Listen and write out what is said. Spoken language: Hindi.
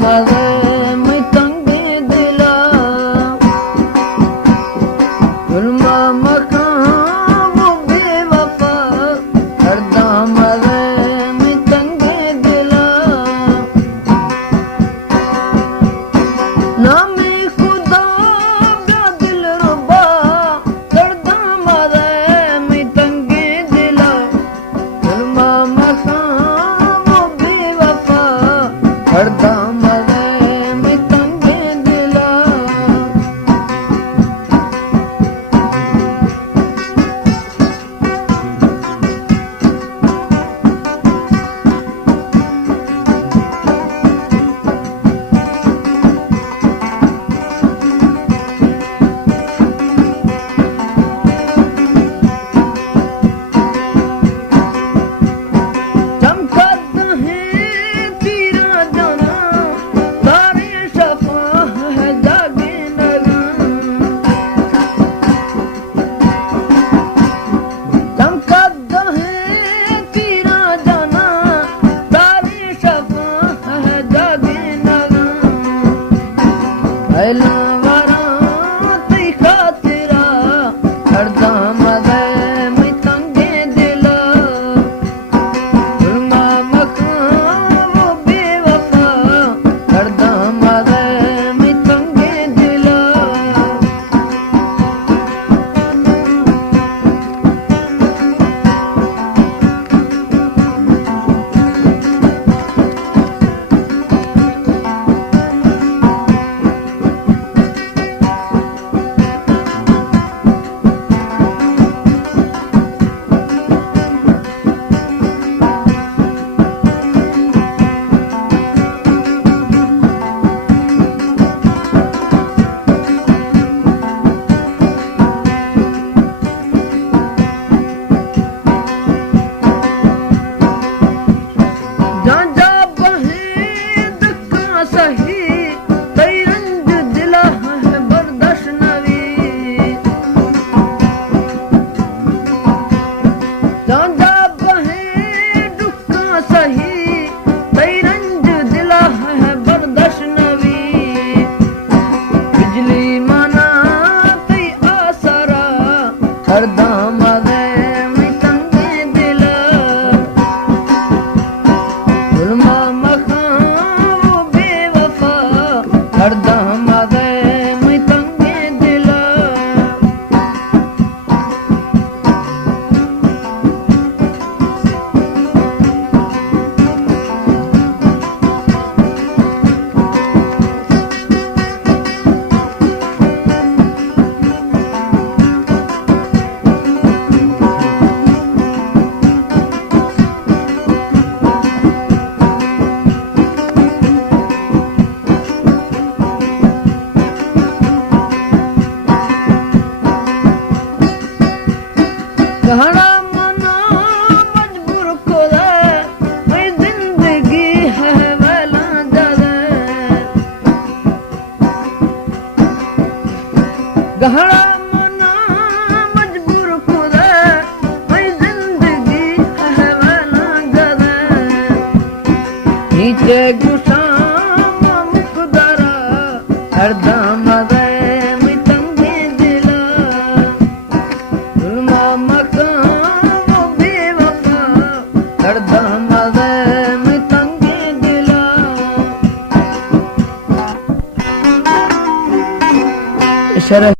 मज़े में तंगे दिला गुलमा मकान वो बेवफा करदा मज़े में तंगे दिला ना मैं खुदा का दिल रुबा करदा मज़े में तंगे दिला गुलमा मकान वो बेवफा करदा मज़े में तंगे दिला चमकत है तेरा जाना सारे शफा है जागे नगन चमकत है तेरा जाना सारे शफा है जागे नगन पहला वारा ती खातिरा करदा मज़े में तंगे दिला गुलमा मकान वो बेवफा करदा मज़े में तंगे दिला जांजा बहे धक्का सही कई रंज दिला है बर्दाश्त नवी जांजा बहे धक्का सही कई रंज दिला है बर्दाश्त नवी बिजली माना कई आसरा करदा मज़े में तंगे दिला गुलमा मकान वो बेवफा करदा मज़े में तंगे दिला कहना मना मजबूर खुदा मैं जिंदगी है वेला जले कहना मना मजबूर खुदा मैं जिंदगी है वेला जले नीचे गुशाम मुकदरा करदा मज़े में तंगे दिला गुलमा मकान वो बेवफा करदा मज़े में तंगे दिला इशारा